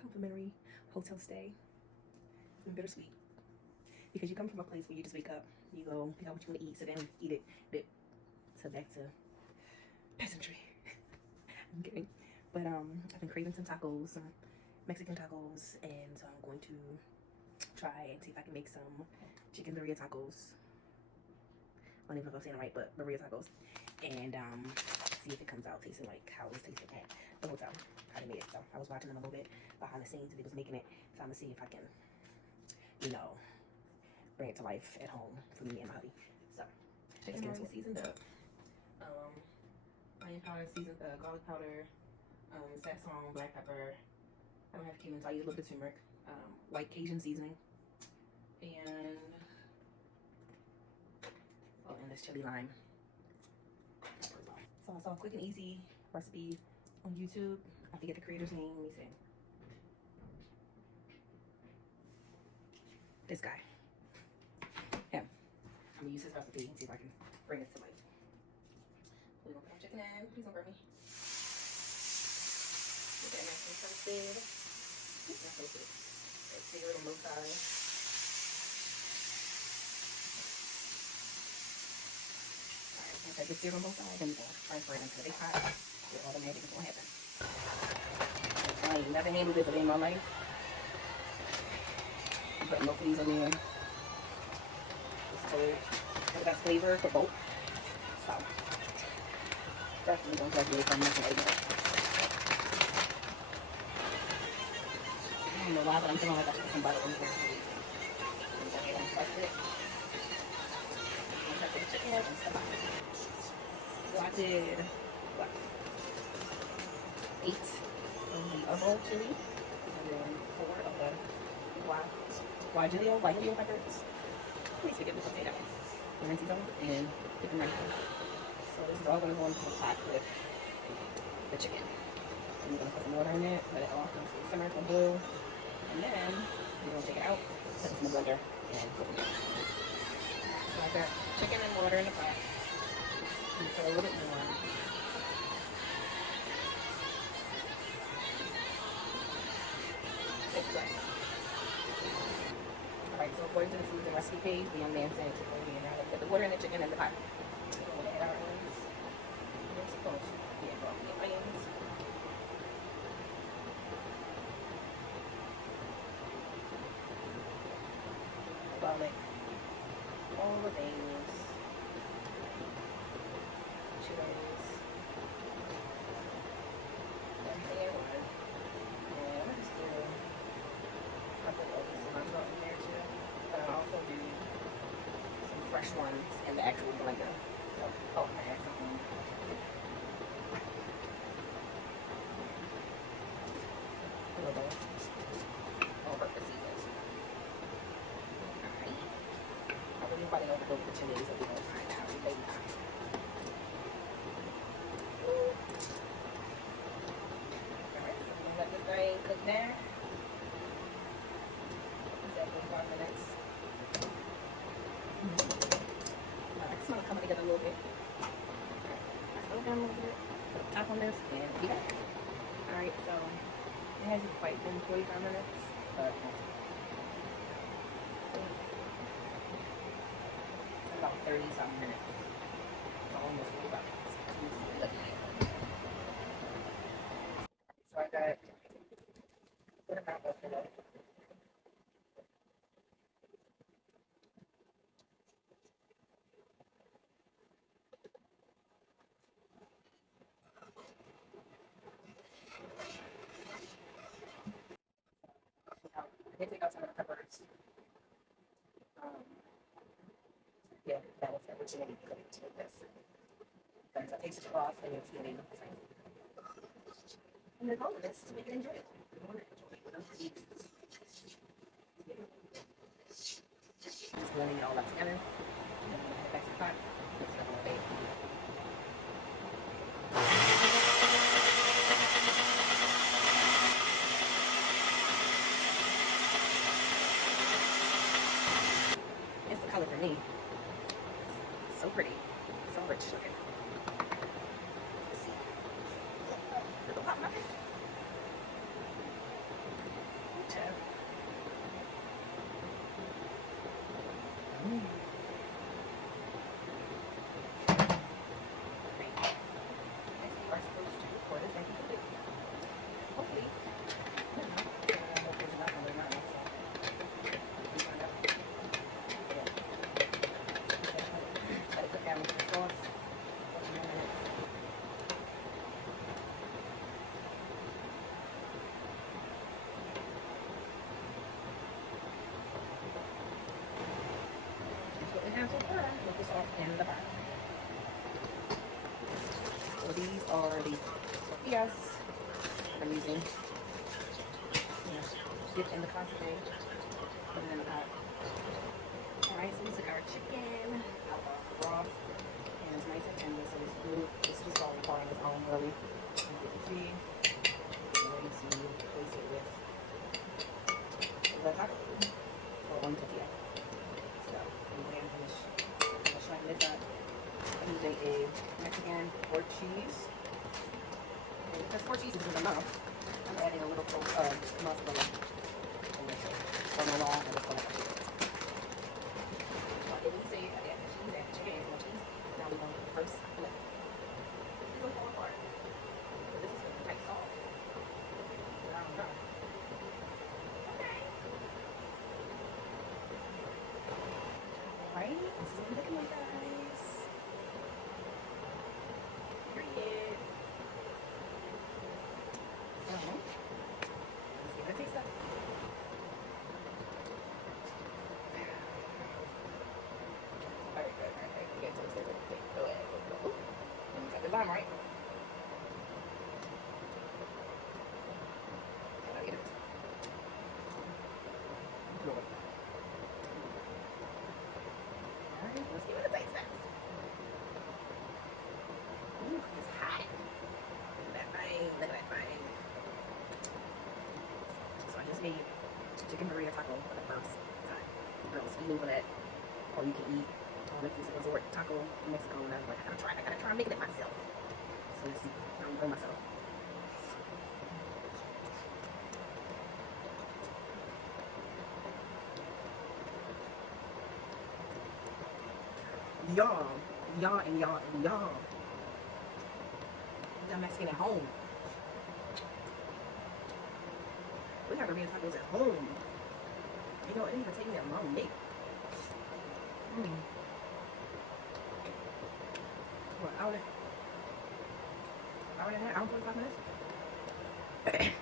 complimentary hotel stay. And bittersweet. Because you come from a place where you just wake up, you go pick out what you want to eat, sit down, eat it, dip. So back to peasantry. I'm kidding. But I've been craving some tacos, some Mexican tacos, and so I'm going to try and see if I can make some chicken birria tacos. I don't even know if I'm saying it right, but birria tacos. And see if it comes out tasting like how it was tasting at the hotel, how they made it. So I was watching them a little bit behind the scenes and they was making it. So I'm gonna see if I can, you know, bring it to life at home for me and my hubby. So chicken already seasoned up. Onion powder, seasoned garlic powder, sazon, black pepper. I don't have cumin, so I use a little bit of turmeric, white Cajun seasoning, and this chili lime. So I saw a quick and easy recipe on YouTube. I forget the creator's name. Let me see. This guy. Him. I'm gonna use his recipe and see if I can bring this to life. We're gonna put our chicken in. Please don't burn me. Get that nice and toasted. Not toasted. Sear it on both sides. Alright, once I get seared on both sides, then we're gonna transfer it into the big pot. Get all the magic is gonna happen. I ain't never handled this a day in my life. I'm putting both of these in there. So it's got flavor for both. So definitely gonna graduate from this later. I don't know why, but I'm feeling like I should put some butter on here. I'm gonna go ahead and press it. I'm gonna put the chicken and stuff on it. So I did what? 8 of the herbal chili, and then 4 of the guajillo peppers. Please forgive me for saying that one. And rinse these over and put them right in. So this is all going to go into the pot with the chicken. And you're going to put some water in it, let it all come to simmer to a boil, and then you're going to take it out, put it in the blender, and cook it. So I've got chicken and water in the pot. You put a little bit more. Alright, so according to the food and recipe page, the young man said to go in and put the water in the chicken and the pot. We're going to add our onions. We're supposed to add the onions. Garlic. All the things. Chilies. Everything in one. And I'm just doing a couple of cilantro in there too. But I'll also do some fresh ones in the actual blender. So, oh, I had something. A little all-purpose seasoning. Alright. I really probably overlook the chilies, so we're going to find out. Maybe not. Alright, so I'm going to let this thing cook now. 5 minutes. Alright, it's gonna come together a little bit. Slow down a little bit. Put a top on this and be back. Alright, so it hasn't quite been 45 minutes, but about 30-something minutes. So almost 45 minutes. So I got good amount of pillow. I did take out some of the peppers. Yeah, that was originally put into this. Because I tasted it off and it's really nice. And the goal of this is to make it enjoyable. You want to enjoy it. Just blending it all up together. And then I'm going to put it back to the pot. Mix it up a little bit. It's the color for me. So pretty. So rich looking. Let's see. Little pop in my face. are the tortillas that I'm using. Yeah, dip in the consomme, put it in the pot. Alright, so we took our chicken out of the broth, and it's nice and tender, so it's just falling apart on its own, really. And you can see, I'm ready to replace it with the taco or one tortilla. So, I'm going to finish shrinking this up. I'm using a Mexican pork cheese. And because pork cheese isn't enough, I'm adding a little mozzarella. I don't know why, I just want to when you say add the cheese, add the chicken, and more cheese. Now we're going to the first flip. It's going to fall apart. But this is going to be quite soft. But I don't know. Okay. Alright, this is what we're looking like, guys. Period. So, let's give it a taste test. Lime, right? Can I get it? Alright, let's give it a taste test. Ooh, it's hot. Look at that thing. Look at that thing. So I just made chicken burrito taco for the first time. Girls, you know for that. Or you can eat all-inclusive resort taco in Mexico. And I was like, I gotta try making it myself. So let's see. I'm gonna go myself. Y'all and y'all. We got Mexican at home. We got burrito tacos at home. You know, it didn't even take me a long day. What, hour and a half, hour and 45 minutes?